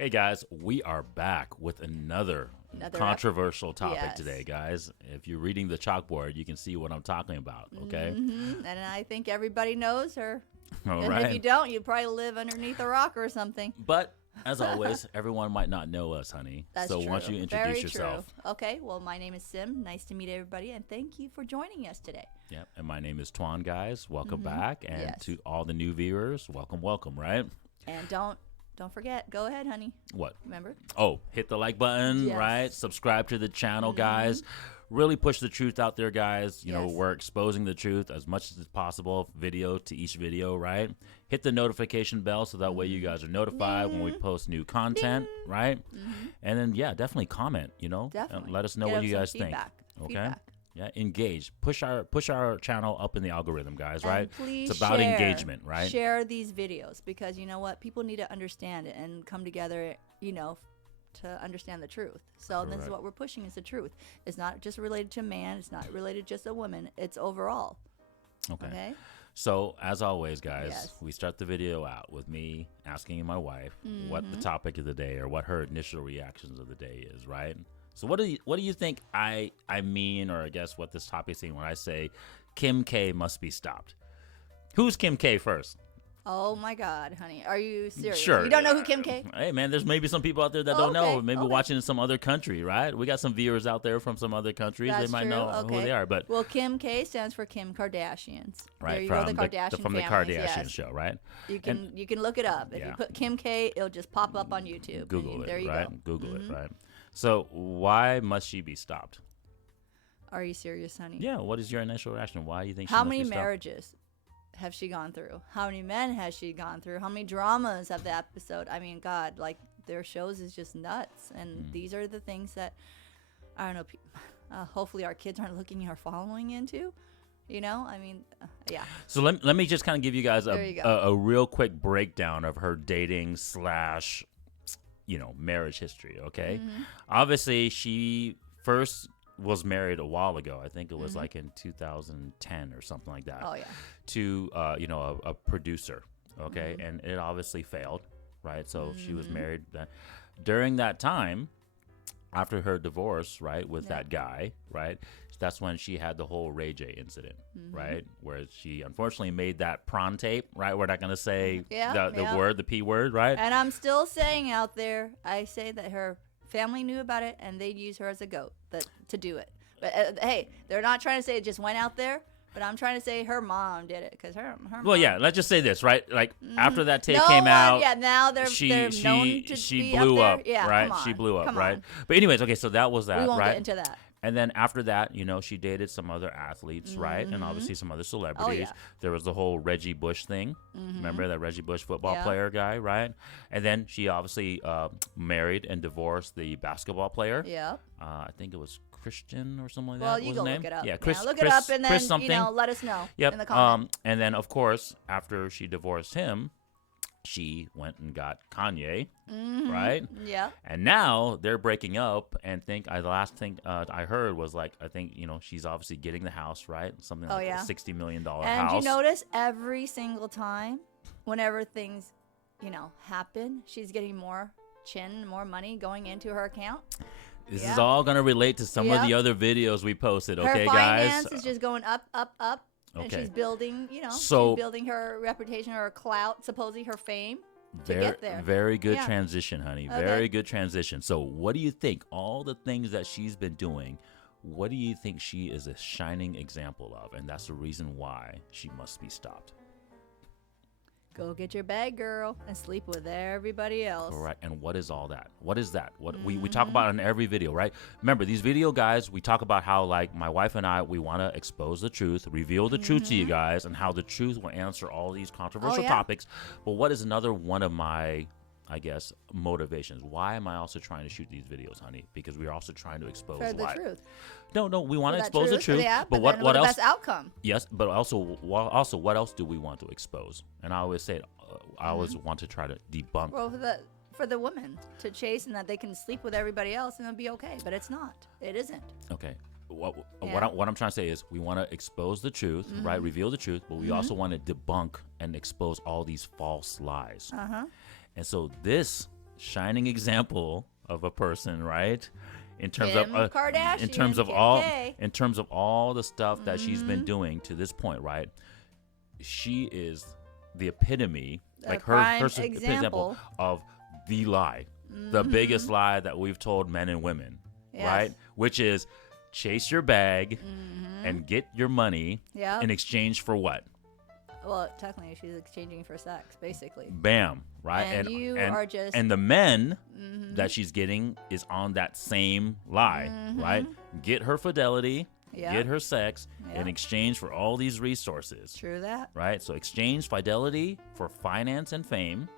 Hey guys, we are back with another controversial topic today, guys. If you're reading the chalkboard, you can see what I'm talking about, okay? And I think everybody knows her. All And right. if you don't, you probably live underneath a rock or something. But as always, everyone might not know us, honey. That's so true. why don't you introduce Very yourself? True. Okay, well, my name is Sim. Nice to meet everybody, and thank you for joining us today. Yep. And my name is Twan, guys. Welcome back. And Yes. to all the new viewers, welcome, right? And don't forget, go ahead, honey. What? Remember? Oh, hit the like button, Yes. right? Subscribe to the channel, guys. Really push the truth out there, guys. You know, Yes. we're exposing the truth as much as possible, video to each video, right? Hit the notification bell so that way you guys are notified when we post new content, right? And then, yeah, definitely comment, you know? Definitely. And let us know Get what us you some guys think. feedback. Okay? Feedback. Yeah, engage. Push our channel up in the algorithm, guys, And right? please It's about share. engagement, right? Share these videos because you know what? People need to understand it and come together, you know, to understand the truth. So this is Correct. what we're pushing is the truth. It's not just related to man. It's not related just to women. It's overall. Okay? So, as always, guys, Yes. we start the video out with me asking my wife what the topic of the day or what her initial reactions of the day is, right? So, what do you think I mean, or I guess what this topic is saying when I say Kim K must be stopped? Who's Kim K first? Oh my God, honey. Are you serious? Sure. You don't know who Kim K? Hey, man, there's maybe some people out there that don't know. Okay, Maybe okay. watching in some other country, right? We got some viewers out there from some other countries. That's they might true. know Okay. who they are, but Well, Kim K stands for Kim Kardashians. right There you from go, the Kardashian from the families, Kardashian yes. show, right? You can look it up. If Yeah. you put Kim K, it'll just pop up on YouTube. Google There it, you right? go. Google it, right? So why must she be stopped? Are you serious, honey? Yeah. What is your initial reaction? Why do you think? She How must many be stopped? marriages have she gone through? How many men has she gone through? How many dramas have the episode? I mean, God, like their shows is just nuts. And these are the things that I don't know. Hopefully, our kids aren't looking or following into. You know, I mean, yeah. So let me just kind of give you guys There you a real quick breakdown of her dating / marriage history. Okay, obviously she first was married a while ago. I think it was like in 2010 or something like that. Oh yeah. To a producer. Okay, and it obviously failed. Right, so she was married. During that time, after her divorce, right, with that guy, right, that's when she had the whole Ray J incident, right, where she unfortunately made that prawn tape, right? We're not going to say the word, the P word, right? And I'm still saying out there, I say that her family knew about it and they'd use her as a goat to do it. But hey, they're not trying to say it just went out there. But I'm trying to say her mom did it because her mom. Well, yeah, let's just say this, right? Like after that tape No came one- out, yeah, now they're she known to she be blew up, up, there. Yeah, right? come on, She blew up, come right? on. But anyways, okay, so that was that, We won't right? get into that. And then after that, she dated some other athletes, right? And obviously some other celebrities. yeah. There was the whole Reggie Bush thing. Remember that Reggie Bush football Yeah. player guy, right? And then she obviously married and divorced the basketball player. Yeah. I think it was Christian or something like Well, that. you was go his look name? it up. Yeah, Chris. Look Chris, it up and Chris then something. let us know Yep. in the comments. And then of course, after she divorced him, she went and got Kanye, right? Yeah. And now they're breaking up, and the last thing I heard was like, I think she's obviously getting the house, right? Something like yeah. a $60 million And house. you notice every single time, whenever things, happen, she's getting more money going into her account. This Yeah. is all gonna relate to some of Yeah. the other videos we posted, Her okay, finance guys? is just going up, up, up. And Okay. she's building, So- she's building her reputation, her clout, supposedly her fame. Very, get there. very good Yeah. transition, honey. Okay. Very good transition. So, what do you think? All the things that she's been doing, what do you think she is a shining example of? And that's the reason why she must be stopped. Go get your bag, girl, and sleep with everybody else. Correct. And what is all that? What is that? What we talk about in every video, right? Remember, these video guys, we talk about how, like, my wife and I, we want to expose the truth, reveal the truth to you guys, and how the truth will answer all these controversial yeah. topics. But what is another one of my, I guess, motivations? Why am I also trying to shoot these videos, honey? Because we're also trying to expose For the what? truth. No, we want to For that expose the truth. Yeah, but what then what the else? best outcome? Yes, but also what else do we want to expose? And I always say, I always want to try to debunk. Well, for the women to chase and that they can sleep with everybody else and it'll be okay, but it's not. It isn't. Okay. What Yeah. what I'm trying to say is we want to expose the truth, right? Reveal the truth, but we also want to debunk and expose all these false lies. Uh huh. And so this shining example of a person, right? In terms Kim of Kardashian, in terms of Kim all K. in terms of all the stuff that she's been doing to this point, right? She is the epitome, like her prime example of the lie, the biggest lie that we've told men and women, Yes. right? Which is chase your bag and get your money Yep. in exchange for what? Well, technically, she's exchanging for sex, basically. Bam, right? And you are just- and the men that she's getting is on that same lie, right? Get her fidelity, Yep. get her sex in Yep. exchange for all these resources, True that. right? So exchange fidelity for finance and fame,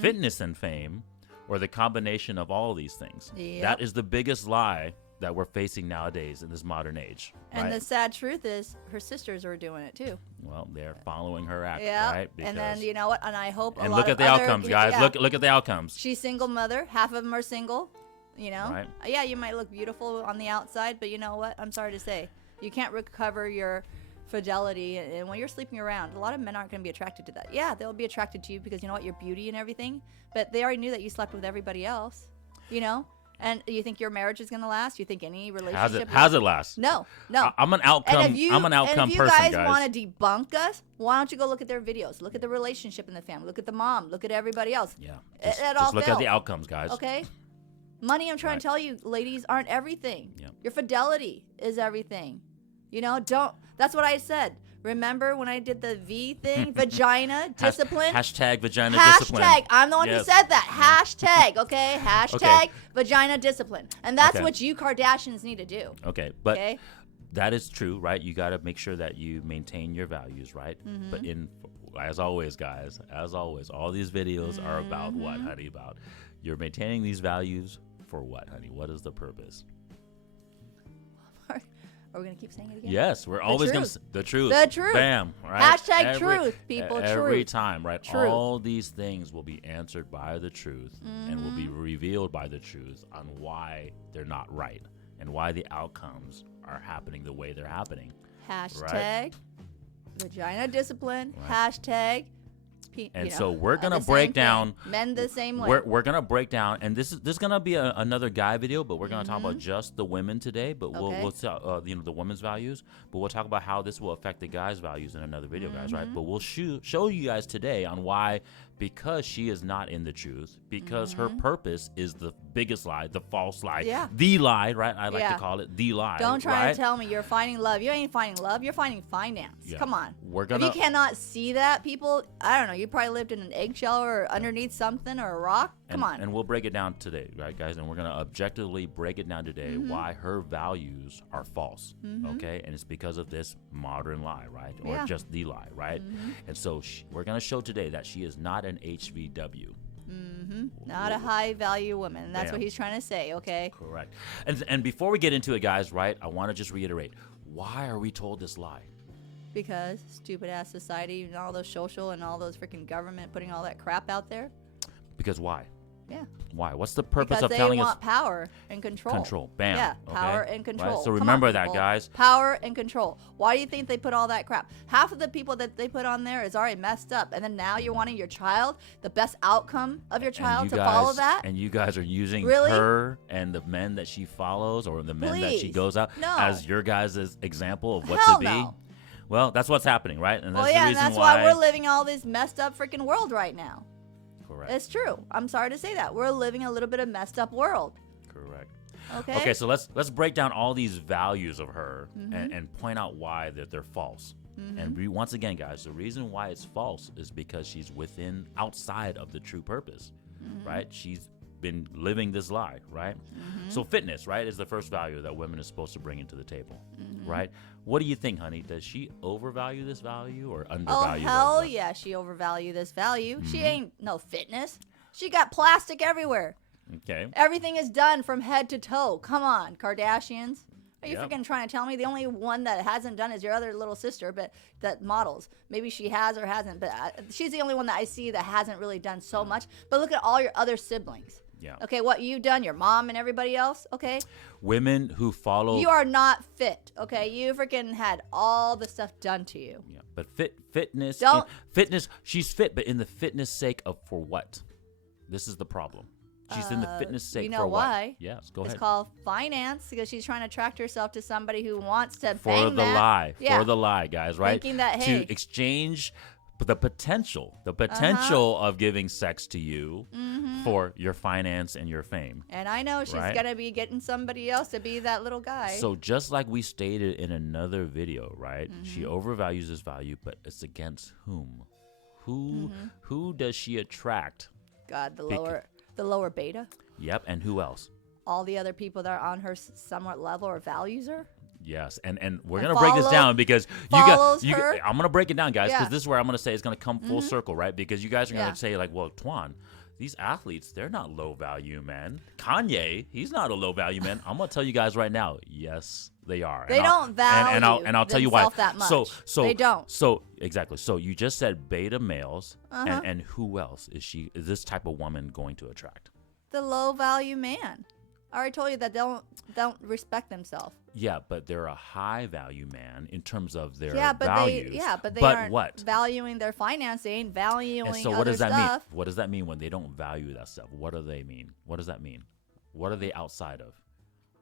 fitness and fame, or the combination of all of these things. Yep. That is the biggest lie that we're facing nowadays in this modern age. And right? the sad truth is, her sisters were doing it too. Well, they're following her act, Yeah. right? And then you know what? And I hope. and a lot look of at the other, outcomes, guys. Yeah. Look at the outcomes. She's single mother. Half of them are single. You know. Right. Yeah, you might look beautiful on the outside, but you know what? I'm sorry to say, you can't recover your fidelity. And when you're sleeping around, a lot of men aren't going to be attracted to that. Yeah, they'll be attracted to you because you know what, your beauty and everything. But they already knew that you slept with everybody else. You know. And you think your marriage is going to last? You think any relationship? How's it last? No, no. I'm an outcome. And if you, I'm an outcome and if you person, guys guys. want to debunk us, why don't you go look at their videos? Look at the relationship in the family. Look at the mom. Look at everybody else. Yeah. It all Just look at failed. the outcomes, guys. Okay? Money, I'm trying Right. to tell you, ladies, aren't everything. Yeah. Your fidelity is everything. You know, don't. That's what I said. Remember when I did the V thing? Vagina discipline? Hashtag vagina discipline. Hashtag. I'm the one who Yes. said that. Hashtag. Okay? Hashtag vagina discipline. And that's Okay. what you Kardashians need to do. Okay, but Okay? that is true, right? You got to make sure that you maintain your values, right? Mm-hmm. But as always, guys, as always, all these videos are about Mm-hmm. what, honey? About you're maintaining these values for what, honey? What is the purpose? Are we going to keep saying it again? Yes, we're always going to truth. the truth. The truth. Bam. Right. Hashtag truth, people, Every truth. time, right? Truth. All these things will be answered by the truth and will be revealed by the truth on why they're not right and why the outcomes are happening the way they're happening. Hashtag vagina discipline. Right. Hashtag. And so we're gonna the same break thing. down. Men the same way. We're gonna break down, and this is gonna be another guy video, but we're gonna talk about just the women today. But Okay. we'll talk, the women's values. But we'll talk about how this will affect the guys' values in another video, guys. Right? But we'll show you guys today on why, because she is not in the truth, because her purpose is the biggest lie, the false lie, Yeah. the lie. Right? I like Yeah. to call it the lie. Don't try right? to tell me you're finding love. You ain't finding love. You're finding finance. Yeah. Come on. We're If gonna. you cannot see that, people, I don't know. You probably lived in an eggshell or underneath something or a rock. Come on. And we'll break it down today, right, guys? And we're going to objectively break it down today why her values are false, okay? And it's because of this modern lie, right? Or Yeah. just the lie, right? And so we're going to show today that she is not an HVW. Not a high value woman. That's what Bam. he's trying to say, okay? Correct. And before we get into it, guys, right, I want to just reiterate, why are we told this lie? Because stupid ass society and all those social and all those freaking government putting all that crap out there. Because why? Yeah. Why? What's the purpose Because of they telling want us power and control. control? Bam. Yeah, okay? power and control. Right? So Come remember on, that, people. guys. Power and control. Why do you think they put all that crap? Half of the people that they put on there is already messed up, and then now you're wanting your child, the best outcome of your child, to follow that? And you guys are using Really? her and the men that she follows or the men that she Please. goes out No. as your guys' example of what Hell to be. no. Well, that's what's happening, right? And that's Well, yeah, the and reason that's why we're living all this messed up freaking world right now. Correct. It's true. I'm sorry to say that. We're living a little bit of messed up world. Correct. Okay? Okay, so let's break down all these values of her Mm-hmm. and point out why they're false. And once again, guys, the reason why it's false is because she's outside of the true purpose, Mm-hmm. right? She's been living this lie, right? So fitness, right, is the first value that women are supposed to bring into the table, Mm-hmm. right? What do you think, honey? Does she overvalue this value or Oh, undervalue hell that? yeah, she overvalue this value. She Mm-hmm. ain't no fitness. She got plastic everywhere. Okay. Everything is done from head to toe. Come on, Kardashians. Are you Yep. freaking trying to tell me the only one that hasn't done is your other little sister, but that models? Maybe she has or hasn't, but she's the only one that I see that hasn't really done so much. But look at all your other siblings. Yeah. Okay, what you've done, your mom and everybody else, okay? Women who follow. You are not fit, okay? You freaking had all the stuff done to you. Yeah, but fitness. Don't- Fitness. She's fit, but in the fitness sake of for what? This is the problem. She's in the fitness sake you know for what? why? Yes, go It's ahead. called finance because she's trying to attract herself to somebody who wants to For bang the that. lie. Yeah. For the lie, guys, right? Thinking that, hey. To exchange the potential of giving sex to you for your finance and your fame. And I know she's Right? going to be getting somebody else to be that little guy. So just like we stated in another video, right? She overvalues this value, but it's against whom? Who does she attract? God, the lower beta. Yep, and who else? All the other people that are on her somewhat level or values her. Yes, and we're gonna break this down because her. I'm gonna break it down, guys, because Yeah. this is where I'm gonna say it's gonna come full circle, right? Because you guys are gonna Yeah. say like, well, Twan, these athletes, they're not low value men. Kanye, he's not a low value man. I'm gonna tell you guys right now, yes, they are. They don't value and I'll tell you why. themselves that much. So They don't. So exactly. So you just said beta males, and who else is this type of woman going to attract? The low value man. I already told you that they don't respect themselves. Yeah, but they're a high value man in terms of their Yeah, but values. they aren't what? valuing their finance. They ain't valuing And so other what does that stuff. mean? What does that mean when they don't value that stuff? What do they mean? What does that mean? What are they outside of?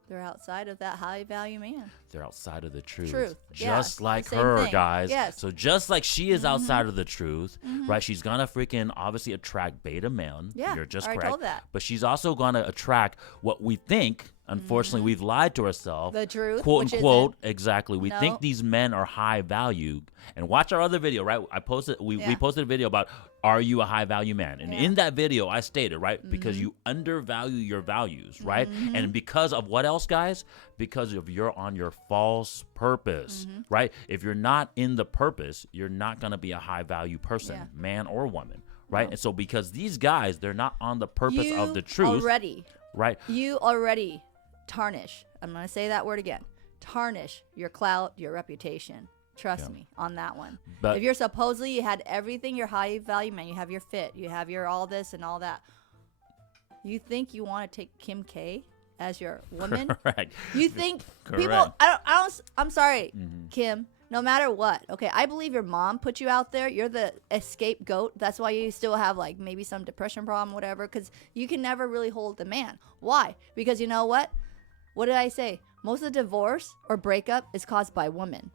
They're outside of that high value man. They're outside of the truth. Yeah, Just like the same her, thing. guys. Yes. So just like she is outside of the truth, right? She's gonna freaking obviously attract beta men. Yeah, You're just I already correct. told that. But she's also gonna attract what we think. Unfortunately, we've lied to ourselves. The truth, quote which unquote, exactly. We No. think these men are high value. And watch our other video, right? We posted a video about, are you a high value man? And in that video, I stated, right, because you undervalue your values, right? And because of what else, guys? Because of you're on your false purpose, right? If you're not in the purpose, you're not going to be a high value person, Yeah. man or woman, right? And so because these guys, they're not on the purpose You of the truth, right? You already tarnish. I'm going to say that word again. Tarnish your clout, your reputation. Trust me on that one. But if you're supposedly you had everything, your high value man, you have your fit, you have your all this and all that. You think you want to take Kim K as your woman? Correct. You think people? Correct. I'm sorry, Kim. No matter what, okay. I believe your mom put you out there. You're the scapegoat. That's why you still have like maybe some depression problem, whatever. Because you can never really hold the man. Why? Because you know what? What did I say? Most of the divorce or breakup is caused by women.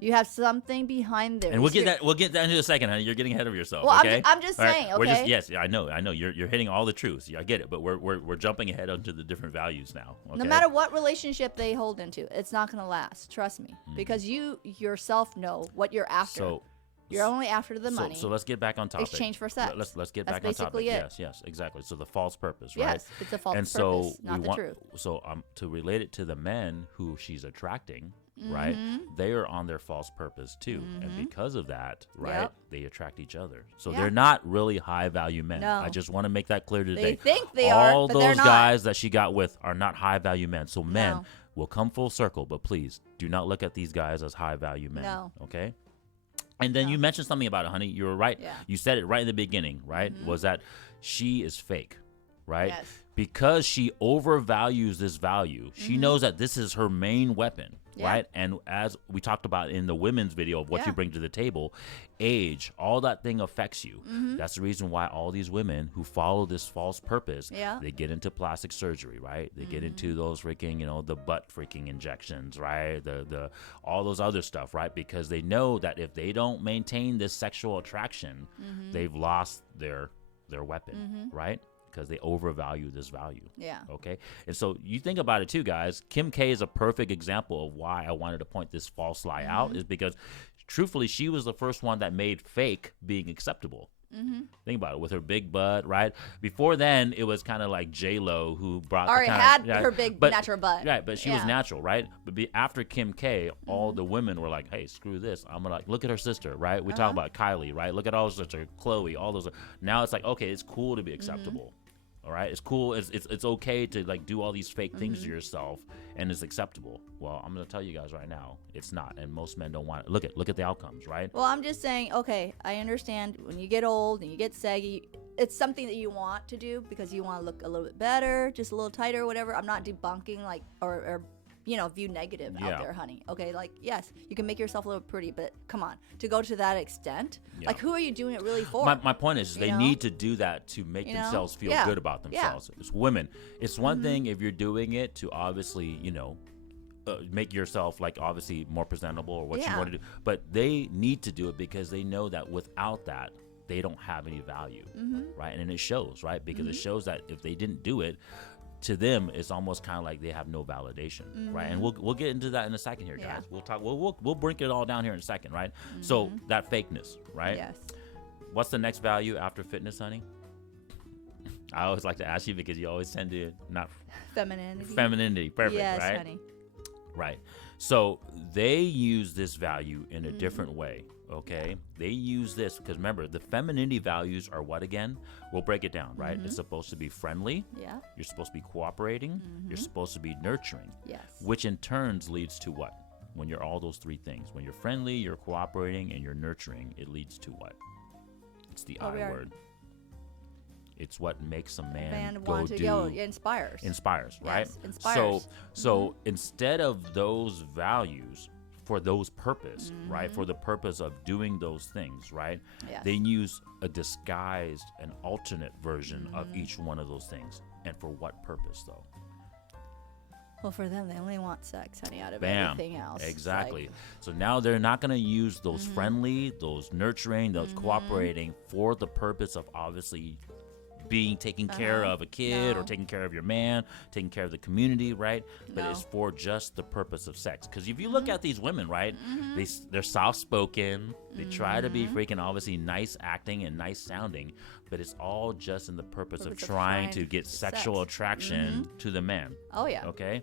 You have something behind there. And we'll get that in a second, honey. You're getting ahead of yourself. Well, okay? I'm just All right? saying, We're okay? yes, I know. You're hitting all the truths. Yeah, I get it. But we're jumping ahead onto the different values now. Okay? No matter what relationship they hold into, it's not going to last. Trust me. Because you yourself know what you're after. So you're only after the money. So let's get back on topic. Exchange for sex. Let's get That's back on topic. basically it. Yes, exactly. So the false purpose, right? Yes, it's a false and purpose, so not we the want, truth. So to relate it to the men who she's attracting, right? They are on their false purpose too, and because of that, right, Yep. they attract each other. So Yeah. they're not really high value men. No. I just want to make that clear today. They think they are, All but they're those not. guys that she got with are not high value men. So men No. will come full circle, but please do not look at these guys as high value men. No. Okay. And then you mentioned something about it, honey. You were right. Yeah. You said it right in the beginning, right? Was that she is fake, right? Yes. Because she overvalues this value. She knows that this is her main weapon, Yeah. right? And as we talked about in the women's video of what you Yeah. bring to the table, age, all that thing affects you. That's the reason why all these women who follow this false purpose, Yeah. they get into plastic surgery, right? They get into those freaking, the butt freaking injections, right? The all those other stuff, right? Because they know that if they don't maintain this sexual attraction, they've lost their weapon, right? Because they overvalue this value. Yeah. Okay. And so you think about it too, guys. Kim K is a perfect example of why I wanted to point this false lie out, is because truthfully, she was the first one that made fake being acceptable. Think about it, with her big butt, right? Before then, it was kind of like J-Lo who brought Already the had her big natural butt. Right, but she was Yeah. natural, right? But after Kim K, all the women were like, hey, screw this. I'm going to look at her sister, right? We talk about Kylie, right? Look at all her sister, Chloe, all those. Now it's like, okay, it's cool to be acceptable. All right, it's cool. It's okay to do all these fake things to yourself, and it's acceptable. Well, I'm gonna tell you guys right now, it's not, and most men don't want it. Look at the outcomes, right? Well, I'm just saying, okay, I understand when you get old and you get saggy, it's something that you want to do because you want to look a little bit better, just a little tighter, whatever. I'm not debunking or view negative out there, honey. Okay, like, yes, you can make yourself look pretty, but come on, to go to that extent, like, who are you doing it really for? My point is they need to do that to make themselves feel good about themselves. It's women. It's one thing if you're doing it to obviously, make yourself like obviously more presentable or what you want to do, but they need to do it because they know that without that they don't have any value, right? And it shows, right? Because it shows that if they didn't do it, to them it's almost kind of like they have no validation, right? And we'll get into that in a second here, guys. We'll talk. We'll break it all down here in a second, right? So that fakeness, right? Yes. What's the next value after fitness, honey? I always like to ask you because you always tend to not femininity. Perfect, yes, right? Honey. Right. So they use this value in a different way, okay? They use this because, remember, the femininity values are what again? We'll break it down, right? It's supposed to be friendly. Yeah. You're supposed to be cooperating. You're supposed to be nurturing. Yes. Which in turns leads to what? When you're all those three things. When you're friendly, you're cooperating, and you're nurturing, it leads to what? It's the I word. It's what makes a man want to go. Inspires, right? Yes, inspires. So instead of those values for those purpose, right? For the purpose of doing those things, right? Yes. They use a disguised and alternate version of each one of those things. And for what purpose, though? Well, for them, they only want sex, honey, out of everything else. Exactly. So now they're not going to use those friendly, those nurturing, those cooperating for the purpose of obviously being taking care of a kid or taking care of your man, taking care of the community, right? But it's for just the purpose of sex. Because if you look at these women, right, they're soft-spoken. They try to be freaking obviously nice acting and nice sounding, but it's all just in the purpose of trying to get sexual attraction to the man. Oh, yeah. Okay?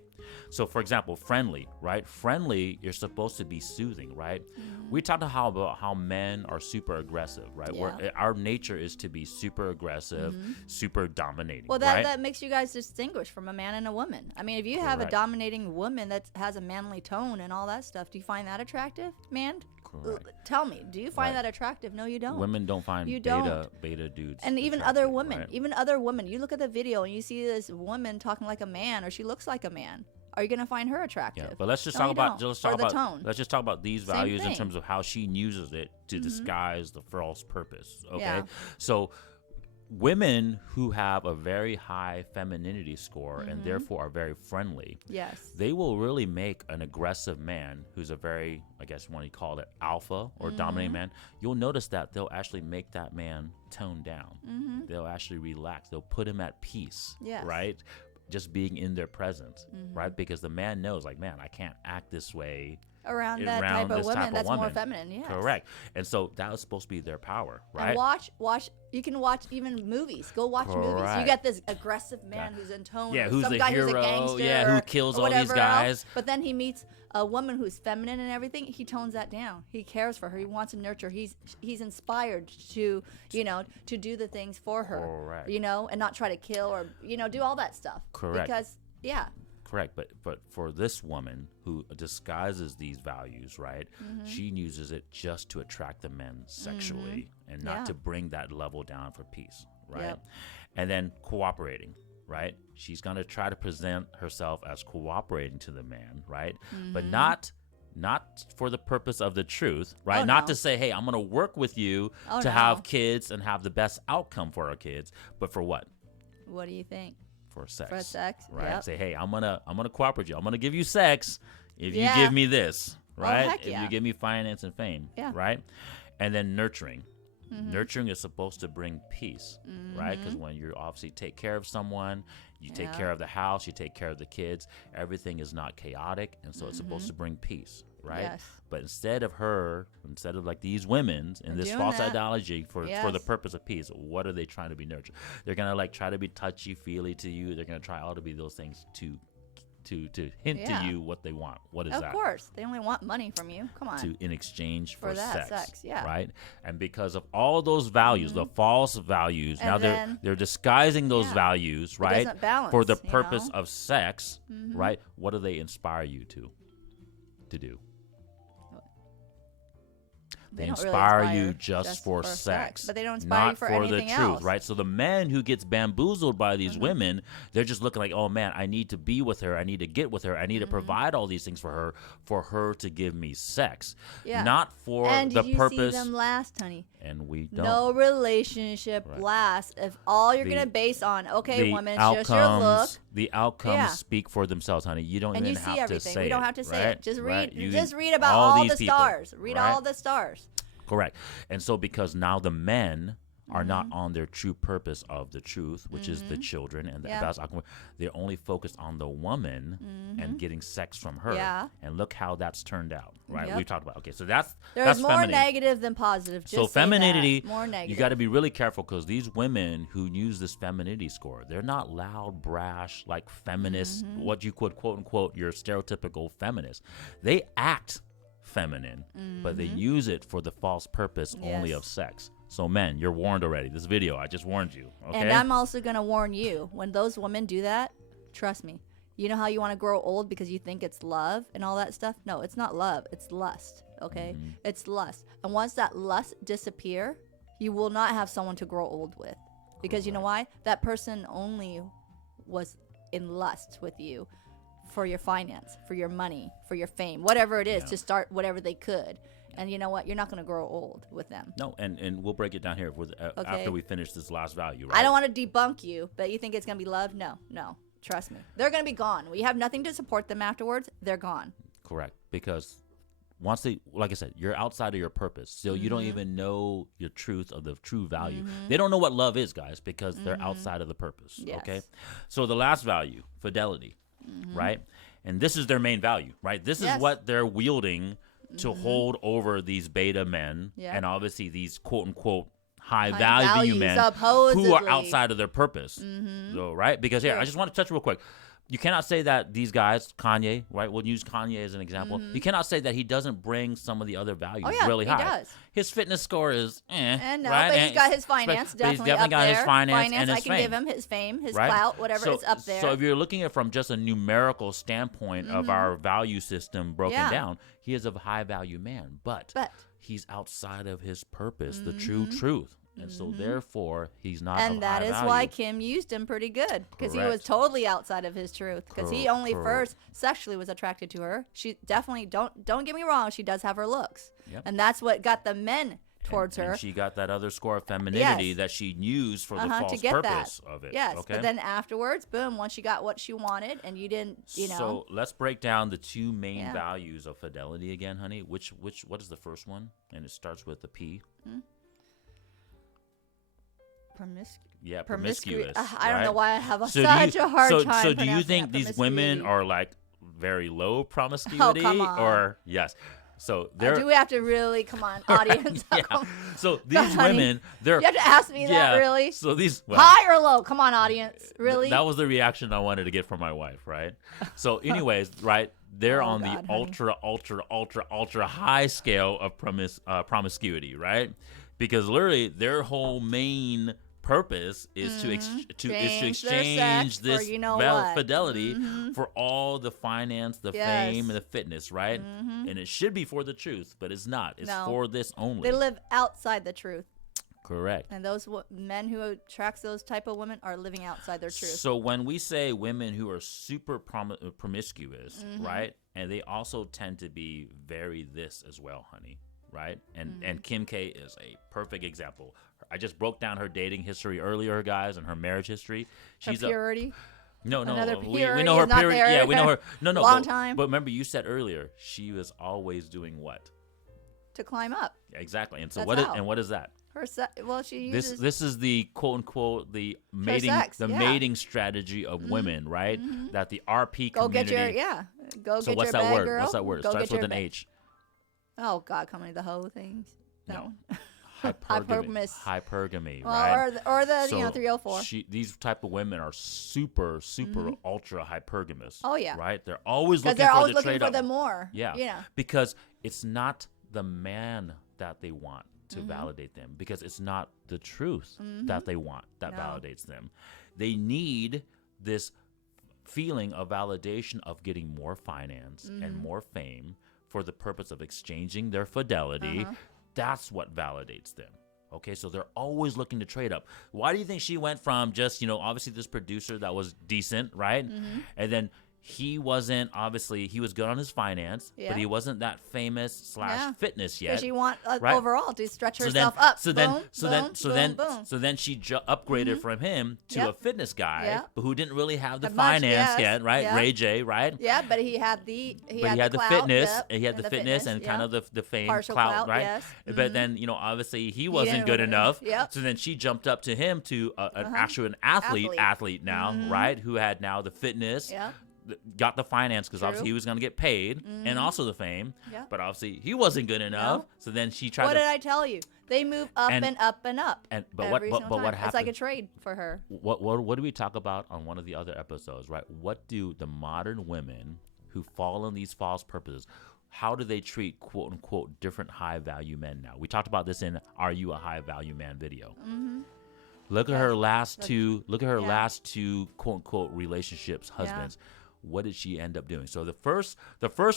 So, for example, friendly, right? Friendly, you're supposed to be soothing, right? We talked about how men are super aggressive, right? Yeah. Our nature is to be super aggressive, super dominating. Well, right? that makes you guys distinguish from a man and a woman. I mean, if you have a dominating woman that has a manly tone and all that stuff, do you find that attractive, man? Correct. Tell me, do you find that attractive? No, you don't. Women don't find beta dudes. And even other women, right? You look at the video and you see this woman talking like a man, or she looks like a man. Are you going to find her attractive? Yeah, but let's just talk about tone. Let's just talk about these values in terms of how she uses it to disguise the false purpose. Okay, so women who have a very high femininity score and therefore are very friendly, they will really make an aggressive man who's a very, I guess you want to call it alpha or dominating man. You'll notice that they'll actually make that man tone down. They'll actually relax. They'll put him at peace, right? Just being in their presence, right? Because the man knows, like, man, I can't act this way around that type of woman that's more feminine. Yes. Correct. And so that was supposed to be their power, right? And watch. You can watch even movies. Go watch movies. You got this aggressive man who's in tone. Yeah, or who's some the guy hero? Who's a gangster. Yeah, who kills all these guys. Else. But then he meets a woman who's feminine and everything. He tones that down. He cares for her. He wants to nurture. He's inspired to to do the things for her. Correct. And not try to kill or do all that stuff. Correct. Because Correct, but for this woman who disguises these values, right? She uses it just to attract the men sexually and not to bring that level down for peace, right? Yep. And then cooperating, right? She's going to try to present herself as cooperating to the man, right? But not for the purpose of the truth, right? Not to say, hey, I'm going to work with you to have kids and have the best outcome for our kids, but for what? What do you think? For sex. For sex, right? Yep. Say, hey, I'm gonna cooperate with you. I'm gonna give you sex if you give me this, right? Heck yeah. If you give me finance and fame, right? And then nurturing. Nurturing is supposed to bring peace, right? Because when you obviously take care of someone, you take care of the house, you take care of the kids, everything is not chaotic, and so it's supposed to bring peace, right? Yes. But instead of like these women in this false ideology for the purpose of peace, what are they trying to be nurtured? They're gonna like try to be touchy feely to you. They're gonna try all to be those things to hint to you what they want. What is that? Of course, they only want money from you. Come on. In exchange for that sex, yeah. right? And because of all those values, the false values, and now they're disguising those values, right? It doesn't balance, for the purpose of sex, right? What do they inspire you to do? They don't really inspire you just for sex, but they don't inspire not you for the anything truth, else. right? So the man who gets bamboozled by these women, they're just looking like, oh man, I need to be with her, I need to get with her, I need to provide all these things for her to give me sex, not for and the did you purpose. See them last, honey? And we don't. No relationship lasts if all you're gonna base on woman, it's just your look. The outcomes speak for themselves, honey. You don't even have to say it. We don't have to say right? it. Just right? read. Just read about all the people, stars. Read right? all the stars. Correct. And so because now the men are not on their true purpose of the truth, which is the children and the they're only focused on the woman and getting sex from her. Yeah. And look how that's turned out, right? Yep. We talked about. Okay, so that's more femininity. negative than positive. Just so femininity, more negative. You got to be really careful because these women who use this femininity score, they're not loud, brash, like feminists. What you could quote unquote your stereotypical feminist. They act feminine, but they use it for the false purpose only of sex. So men, you're warned already. This video, I just warned you. Okay? And I'm also going to warn you. When those women do that, trust me. You know how you want to grow old because you think it's love and all that stuff? No, it's not love. It's lust, okay? It's lust. And once that lust disappear, you will not have someone to grow old with. Because you know why? That person only was in lust with you for your finance, for your money, for your fame, whatever it is, to start whatever they could. And you know what? You're not going to grow old with them. No, and we'll break it down here after we finish this last value, right? I don't want to debunk you, but you think it's going to be love? No. Trust me. They're going to be gone. We have nothing to support them afterwards. They're gone. Correct. Because once they, like I said, you're outside of your purpose. So you don't even know your truth of the true value. They don't know what love is, guys, because they're outside of the purpose. Yes. Okay? So the last value, fidelity, right? And this is their main value, right? This is what they're wielding to hold over these beta men and obviously these quote-unquote high value men supposedly. Who are outside of their purpose. So, right? Because, I just want to touch real quick. You cannot say that these guys, Kanye, right? We'll use Kanye as an example. You cannot say that he doesn't bring some of the other values really high. He does. His fitness score is and no, right? But he's got his finance definitely up got there. his finance and his I can fame. give him his fame, his clout, whatever is up there. So if you're looking at it from just a numerical standpoint of our value system broken down, he is a high value man, but he's outside of his purpose, the true truth. And so, therefore, he's not. And that is why Kim used him pretty good, because he was totally outside of his truth. Because he only first sexually was attracted to her. She definitely don't get me wrong. She does have her looks, and that's what got the men towards her. And she got that other score of femininity that she used for the false purpose of it. Yes, okay? But then afterwards, boom! Once she got what she wanted, and you didn't, So let's break down the two main values of fidelity again, honey. What is the first one? And it starts with a P. Promiscuous. I don't know why I have such a hard time. So do you think these women are like very low promiscuity? Oh, come on. Or yes. So do we have to really come on, audience? So these women, you have to ask me that really. So these high or low? Come on, audience, really? That was the reaction I wanted to get from my wife, right? So, anyways, right. They're on the ultra high scale of promiscuity, right? Because literally their whole main purpose is to exchange this fidelity for all the finance, the fame, and the fitness, right? And it should be for the truth, but it's not. It's for this only. They live outside the truth. Correct. And those men who attracts those type of women are living outside their truth. So when we say women who are super promiscuous, right, and they also tend to be very this as well, honey, right? And Kim K is a perfect example. I just broke down her dating history earlier, guys, and her marriage history. She's her purity. No. We purity know her is not purity. there. Yeah, we know her. No. Long time. But remember, you said earlier she was always doing what? To climb up. Exactly. And so That's what is that? She uses this is the quote unquote the mating mating strategy of women, right? That the RP community. So what's that word? What's that word? It starts with an H. Oh God, how many of the hoe things? No. Hypergamy, well, right? Or the 304. These type of women are super ultra hypergamous. Oh yeah, right. They're always looking for the more. Yeah, because it's not the man that they want to validate them, because it's not the truth that they want that validates them. They need this feeling of validation of getting more finance and more fame for the purpose of exchanging their fidelity That's what validates them. Okay, so they're always looking to trade up. Why do you think she went from just, obviously this producer that was decent, right? And then he wasn't, obviously, he was good on his finance, but he wasn't that famous / fitness yet. Because she want right? overall to stretch herself up. So then she upgraded from him to a fitness guy, but who didn't really have the Much, finance yes, yet, right? yeah. Ray J, right? Yeah, but he had the clout, fitness, yep, and he had the fitness and kind of the fame, partial clout, right? yes. But then, obviously he wasn't good enough. Yep. So then she jumped up to him to an athlete now, right? Who had now the fitness. Yep. Got the finance because obviously he was going to get paid and also the fame, but obviously he wasn't good enough. No. So then she tried. What did I tell you? They move up and up and up. But what happened? It's like a trade for her. What do we talk about on one of the other episodes? Right? What do the modern women who fall in these false purposes? How do they treat quote unquote different high value men now? We talked about this in "Are You a High Value Man" video. Look at her last two. Look at her last two quote unquote relationships, husbands. Yeah. What did she end up doing? So the first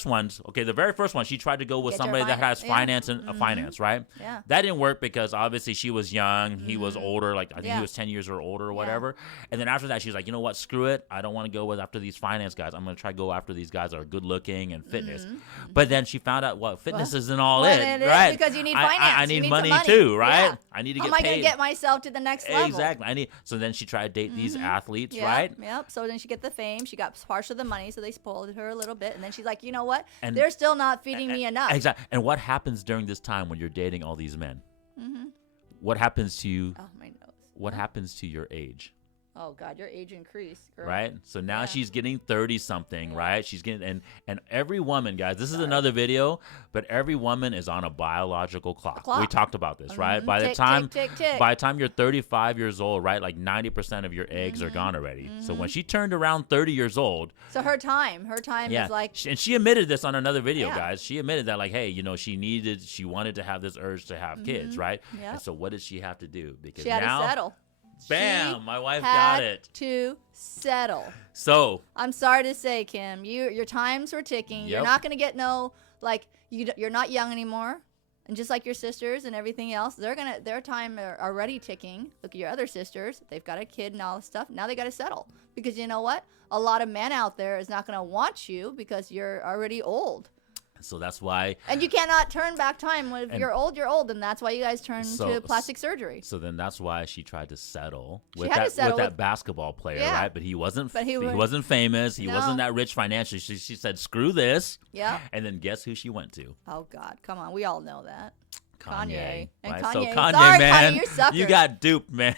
ones, the very first one, she tried to go with somebody that has finance and finance, right? Yeah. That didn't work because obviously she was young, he was older, like I think he was 10 years or older or whatever. And then after that, she's like, you know what? Screw it. I don't want to go after these finance guys. I'm going to try to go after these guys that are good looking and fitness. But then she found out, fitness isn't all it, right? Because you need finance. I need money too, right? Yeah. I need to get How am I paid. going to get myself to the next level? Exactly. So then she tried to date these athletes, right? Yep. So then she get the fame. She got partial of the money, so they spoiled her a little bit. And then she's like, you know what? They're still not feeding me enough. Exactly. And what happens during this time when you're dating all these men? What happens to you? Oh, my nose. What happens to your age? Oh, God, your age increased, girl. Right? So now she's getting 30-something, right? She's getting, and every woman, guys, this is another video, but every woman is on a biological clock. We talked about this, right? By the time you're 35 years old, right, like 90% of your eggs are gone already. So when she turned around 30 years old. So her time is like. And she admitted this on another video, guys. She admitted that, like, hey, she wanted to have this urge to have kids, right? Yep. And so what did she have to do? Because she had now, to settle. Bam! My wife got it. To settle. So I'm sorry to say, Kim, your times were ticking. You're not gonna get you're not young anymore, and just like your sisters and everything else, their time are already ticking. Look at your other sisters; they've got a kid and all this stuff. Now they got to settle because you know what? A lot of men out there is not gonna want you because you're already old. So that's why. And you cannot turn back time. If you're old, and that's why you guys turn to plastic surgery. So then that's why she tried to settle with that basketball player, right? But he wasn't. He wasn't famous. He wasn't that rich financially. She said, "Screw this." Yeah. And then guess who she went to? Oh God, come on, we all know that. Kanye. And right? Kanye. So Kanye, sorry, man, Kanye, you got duped, man.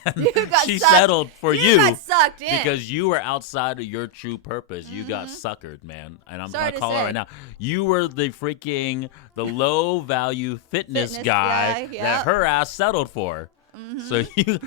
She sucked. settled for you. You got sucked in. Because you were outside of your true purpose. You got suckered, man. And I'm going to call her right now. You were the low value fitness guy that her ass settled for. So you,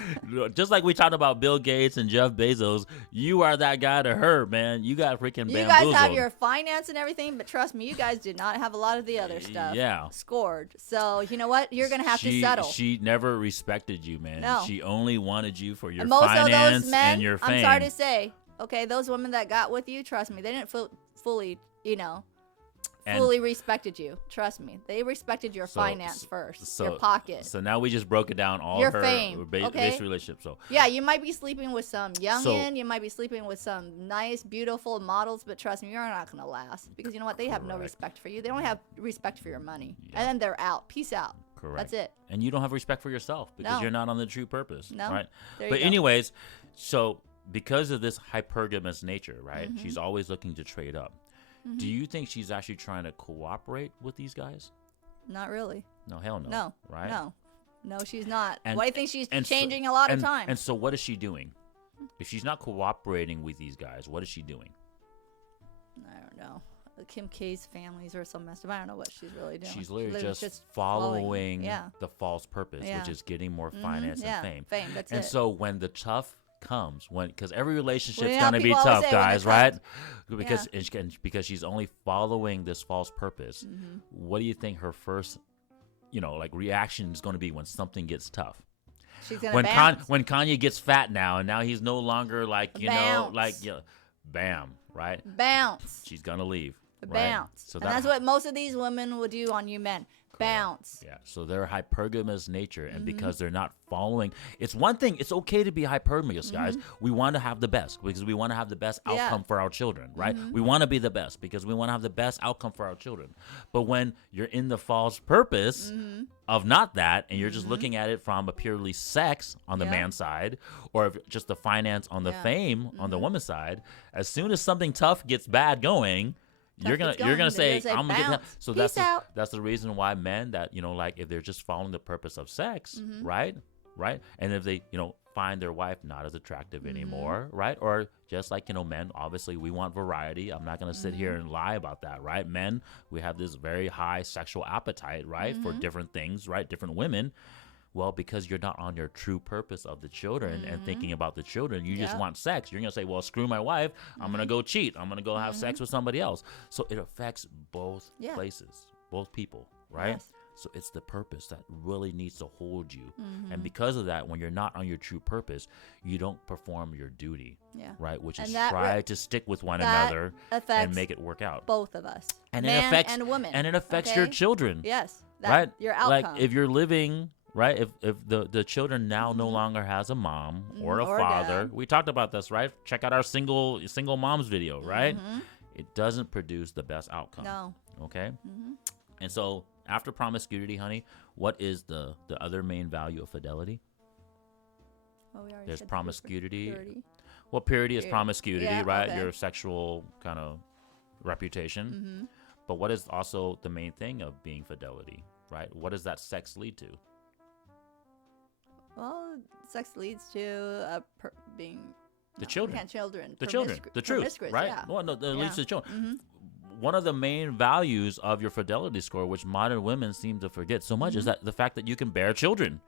just like we talked about Bill Gates and Jeff Bezos, you are that guy to her, man. You got freaking bamboozled. You guys have your finance and everything, but trust me, you guys did not have a lot of the other stuff scored. So you know what? You're going to have to settle. She never respected you, man. No. She only wanted you for your and most finance of those men, and your fame. I'm sorry to say, okay, those women that got with you, trust me, they didn't fully, fully respected you. Trust me. They respected your finance first, your pocket. So now we just broke it down, all your her fame, base relationship. So yeah, you might be sleeping with some youngin, you might be sleeping with some nice, beautiful models, but trust me, you're not going to last. Because you know what? They have no respect for you. They don't have respect for your money. Yeah. And then they're out. Peace out. Correct. That's it. And you don't have respect for yourself because you're not on the true purpose. No. Right? But anyways, so because of this hypergamous nature, right, she's always looking to trade up. Do you think she's actually trying to cooperate with these guys? Not really. No, hell no. No. Right? No, she's not. Why do you think she's changing a lot of time? And so what is she doing? If she's not cooperating with these guys, what is she doing? I don't know. Kim K's families are so messed up. I don't know what she's really doing. She's literally just following the false purpose, which is getting more finance and fame. That's and it. so when the tough comes, because every relationship's gonna be tough, guys, right? Because she's only following this false purpose. What do you think her first, reaction is going to be when something gets tough? She's gonna bounce. When Kanye gets fat now, and now he's no longer bam, right? Bounce. She's gonna leave. Bounce. So and that's what most of these women will do on you men. Bounce. Yeah, so they're hypergamous nature, and because they're not following, it's one thing. It's okay to be hypergamous, guys. We want to have the best because we want to have the best outcome for our children, right? We want to be the best because we want to have the best outcome for our children. But when you're in the false purpose of not that, and you're just looking at it from a purely sex on the man's side, or just the finance on the fame on the woman's side, as soon as something tough gets bad going. You're gonna say I'm gonna get that. So that's the reason why men that like if they're just following the purpose of sex, right, and if they find their wife not as attractive anymore, right, or just like men, obviously we want variety. I'm not gonna sit here and lie about that, right? Men, we have this very high sexual appetite, right, for different things, right, different women. Well, because you're not on your true purpose of the children and thinking about the children, you just want sex. You're going to say, well, screw my wife. I'm going to go cheat. I'm going to go have sex with somebody else. So it affects both places, both people, right? Yes. So it's the purpose that really needs to hold you. And because of that, when you're not on your true purpose, you don't perform your duty, right? Which is try to stick with one another and make it work out. Both of us, and man it affects, and woman. And it affects your children. Yes. Right? Your outcome. Like if you're living... Right, if the children now no longer has a mom or a father, dad. We talked about this, right? Check out our single moms video, right? It doesn't produce the best outcome. No. Okay. And so after promiscuity, honey, what is the other main value of fidelity? Well, we already There's said promiscuity. purity. Well, purity is promiscuity, right? Okay. Your sexual kind of reputation. But what is also the main thing of being fidelity, right? What does that sex lead to? Well, sex leads to being the children. The children. The truth, right? Yeah. Well, no, that leads to the children. One of the main values of your fidelity score, which modern women seem to forget so much, is that the fact that you can bear children,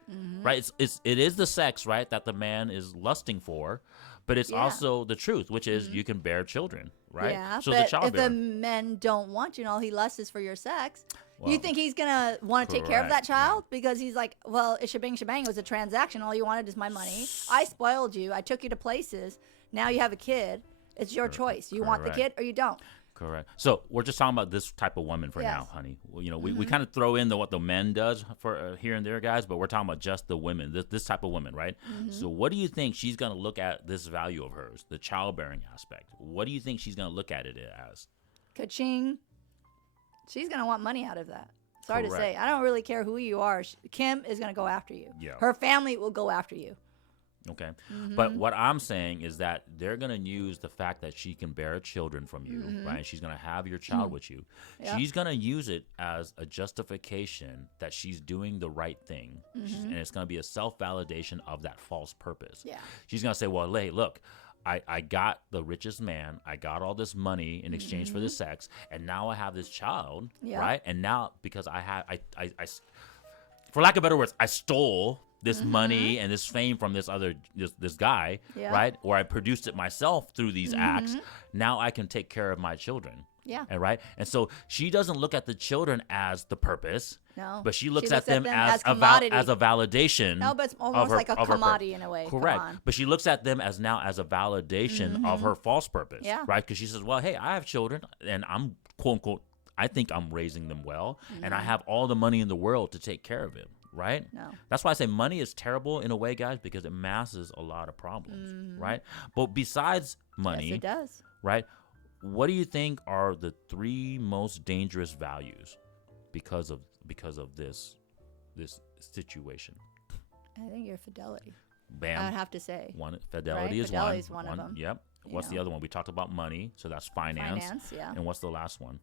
right? It is the sex, right, that the man is lusting for, but it's also the truth, which is you can bear children, right? Yeah, so but the if the men don't want you and all he lusts is for your sex, well, you think he's going to want to take care of that child? Because he's like, well, it's shebang, it was a transaction. All you wanted is my money. I spoiled you. I took you to places. Now you have a kid. It's your choice. You want the kid or you don't. Correct. So we're just talking about this type of woman for now, honey. Well, we kind of throw in what the men does for here and there, guys, but we're talking about just the women, this type of woman, right? So what do you think she's going to look at this value of hers, the childbearing aspect? What do you think she's going to look at it as? Ka-ching. She's going to want money out of that. Sorry to say. I don't really care who you are. Kim is going to go after you. Yeah. Her family will go after you. Okay. But what I'm saying is that they're going to use the fact that she can bear children from you, right? She's going to have your child with you. Yep. She's going to use it as a justification that she's doing the right thing. And it's going to be a self-validation of that false purpose. Yeah. She's going to say, well, hey, look, I got the richest man. I got all this money in exchange for this sex. And now I have this child, right? And now because I for lack of better words, I stole this money and this fame from this guy, right? Or I produced it myself through these acts. Now I can take care of my children. Yeah. And right? And so she doesn't look at the children as the purpose. No. But she looks at them as a validation. No, but it's almost like a commodity in a way. Correct. But she looks at them as a validation of her false purpose. Yeah. Right? Because she says, well, hey, I have children and I'm quote unquote, I think I'm raising them well and I have all the money in the world to take care of it. Right? No. That's why I say money is terrible in a way, guys, because it masks a lot of problems. Right? But besides money, yes, it does. Right? What do you think are the 3 most dangerous values because of this situation? I think your fidelity. Bam. I would have to say. Fidelity is one of them. Yep. What's the other one? We talked about money, so that's finance. Finance, yeah. And what's the last one?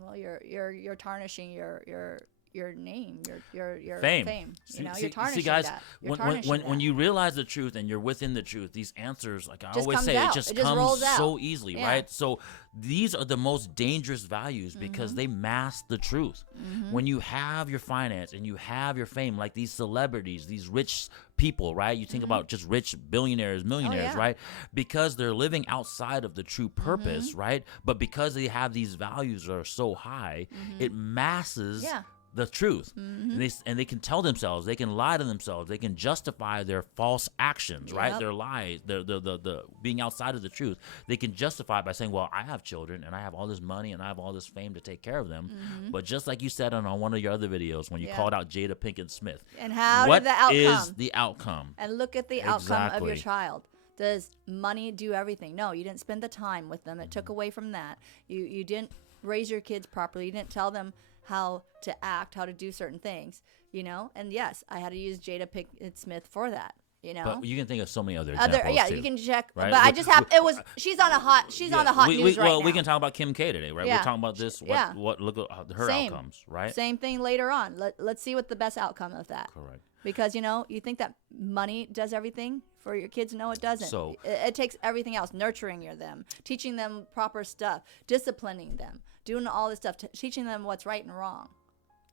Well, you're tarnishing your name, your fame. You're tarnishing see, guys, that. When you realize the truth and you're within the truth, these answers, like I just always say, out. it just rolls comes out. so easily, right? So these are the most dangerous values because they mask the truth. When you have your finance and you have your fame, like these celebrities, these rich people, right? You think about just rich billionaires, millionaires, right? Because they're living outside of the true purpose, right? But because they have these values that are so high, it masks the truth. And they can tell themselves, they can lie to themselves, they can justify their false actions, right? Their lies, the being outside of the truth. They can justify it by saying, well, I have children and I have all this money and I have all this fame to take care of them. But just like you said on one of your other videos when you called out Jada Pinkett Smith, and how what did the outcome is the outcome? And look at the outcome of your child. Does money do everything? No, you didn't spend the time with them. It took away from that. You didn't raise your kids properly. You didn't tell them how to act, how to do certain things, you know? And yes, I had to use Jada Pinkett Smith for that, you know? But you can think of so many other examples too, you can check. right? But I just have, she's on the hot news right now. Well, we can talk about Kim K today, right? Yeah. We're talking about this, look at her outcomes, right? Same thing later on. Let's see what the best outcome of that. Correct. Because, you know, you think that money does everything for your kids. No, it doesn't. So it takes everything else, nurturing them, teaching them proper stuff, disciplining them, doing all this stuff, teaching them what's right and wrong.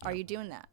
Are you doing that?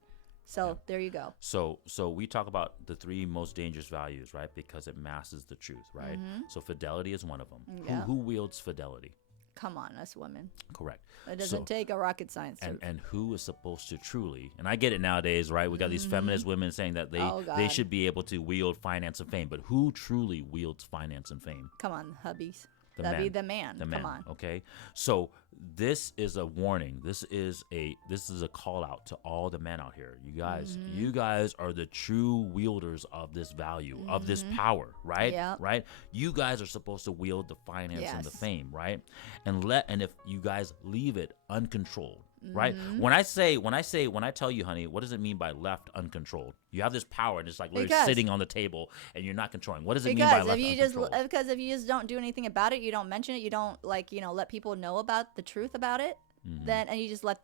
So there you go. So we talk about the 3 most dangerous values, right? Because it masks the truth, right? So fidelity is one of them. Yeah. Who wields fidelity? Come on, us women. Correct. It doesn't take a rocket science. And who is supposed to truly, and I get it nowadays, right? We got these feminist women saying that they should be able to wield finance and fame, but who truly wields finance and fame? Come on, hubbies. That'd be the man. Come on. Okay. So this is a warning. This is a call out to all the men out here. You guys are the true wielders of this value, of this power, right? Yep. Right? You guys are supposed to wield the finance and the fame, right? And if you guys leave it uncontrolled, right? When I tell you, honey, what does it mean by left uncontrolled? You have this power and it's like literally sitting on the table and you're not controlling. What does it mean by left uncontrolled? Because if you just don't do anything about it, you don't mention it, you don't let people know about the truth about it, then and you just let.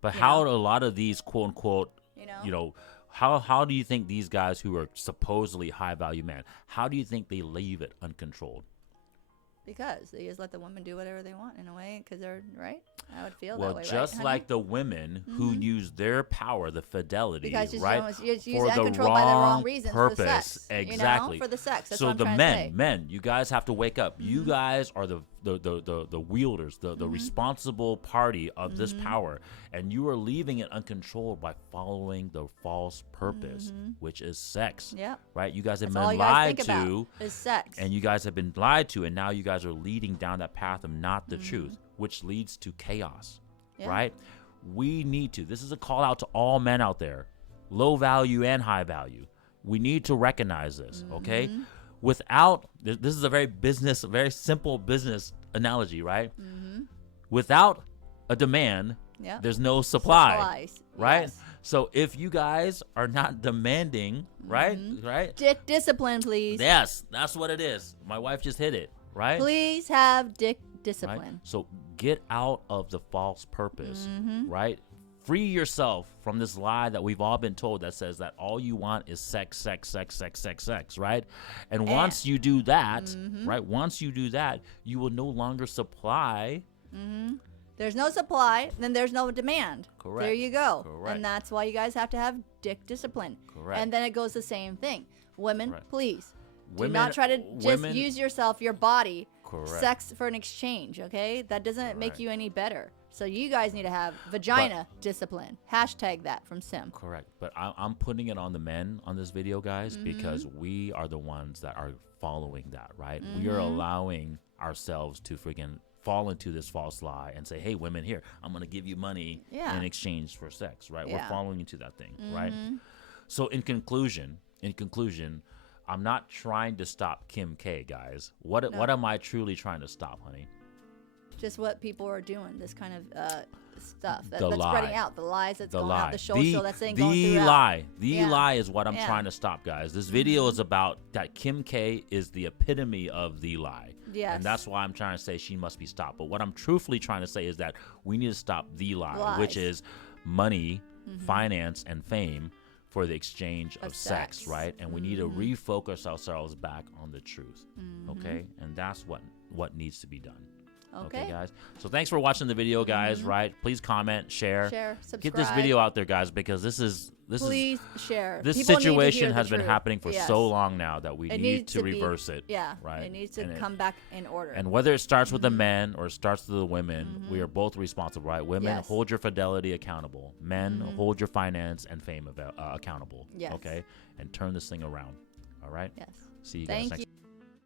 But how do a lot of these quote unquote, how do you think these guys who are supposedly high value men, how do you think they leave it uncontrolled? Because they just let the women do whatever they want in a way, because they're right. I would feel well, that way. Well, just right, like the women who use their power, the fidelity, because right, you use for that the control wrong by the wrong reasons, purpose, for the sex, exactly, for the sex. That's so what I'm the trying to say. men, you guys have to wake up. You guys are the wielders, the responsible party of this power, and you are leaving it uncontrolled by following the false purpose, which is sex. Yeah. Right. You guys have That's been lied to. About is sex. And you guys have been lied to, and now you guys are leading down that path of not the truth, which leads to chaos. Yeah. Right. We need to. This is a call out to all men out there, low value and high value. We need to recognize this. Okay. Without, this is a very simple business analogy, right? Without a demand, there's no supply. Supplies. Right? Yes. So if you guys are not demanding, right? Dick discipline, please. Yes, that's what it is. My wife just hit it, right? Please have dick discipline. Right? So get out of the false purpose, right? Free yourself from this lie that we've all been told that says that all you want is sex, right? And once you do that, right? Once you do that, you will no longer supply. There's no supply, then there's no demand. Correct. There you go. Correct. And that's why you guys have to have dick discipline. Correct. And then it goes the same thing. Women, Correct. please. Women, do not try to just use yourself, your body, Correct. sex for an exchange, okay? That doesn't make you any better. So you guys need to have vagina discipline. Hashtag that from Sim. Correct. But I'm putting it on the men on this video, guys, because we are the ones that are following that, right? We are allowing ourselves to freaking fall into this false lie and say, hey, women, here, I'm going to give you money in exchange for sex, right? Yeah. We're following into that thing, right? So in conclusion, I'm not trying to stop Kim K, guys. What am I truly trying to stop, honey? Just what people are doing, this kind of stuff that's lie. Spreading out, the lies that's going lie. out, the social that's going throughout. The lie is what I'm trying to stop, guys. This video is about that Kim K is the epitome of the lie. Yes. And that's why I'm trying to say she must be stopped. But what I'm truthfully trying to say is that we need to stop the lie, which is money, finance, and fame for the exchange of sex, right? And we need to refocus ourselves back on the truth, okay? And that's what needs to be done. Okay. guys. So thanks for watching the video, guys. Right? Please comment, share, subscribe. get this video out there, guys, because Please share. This People need to situation hear has the been truth. happening for so long now that we need to reverse it. Yeah. Right. It needs to And come back in order. And whether it starts with the men or it starts with the women, we are both responsible, right? Women, hold your fidelity accountable. Men, hold your finance and fame accountable. Yes. Okay? And turn this thing around. All right? Yes. See you guys next Thank you.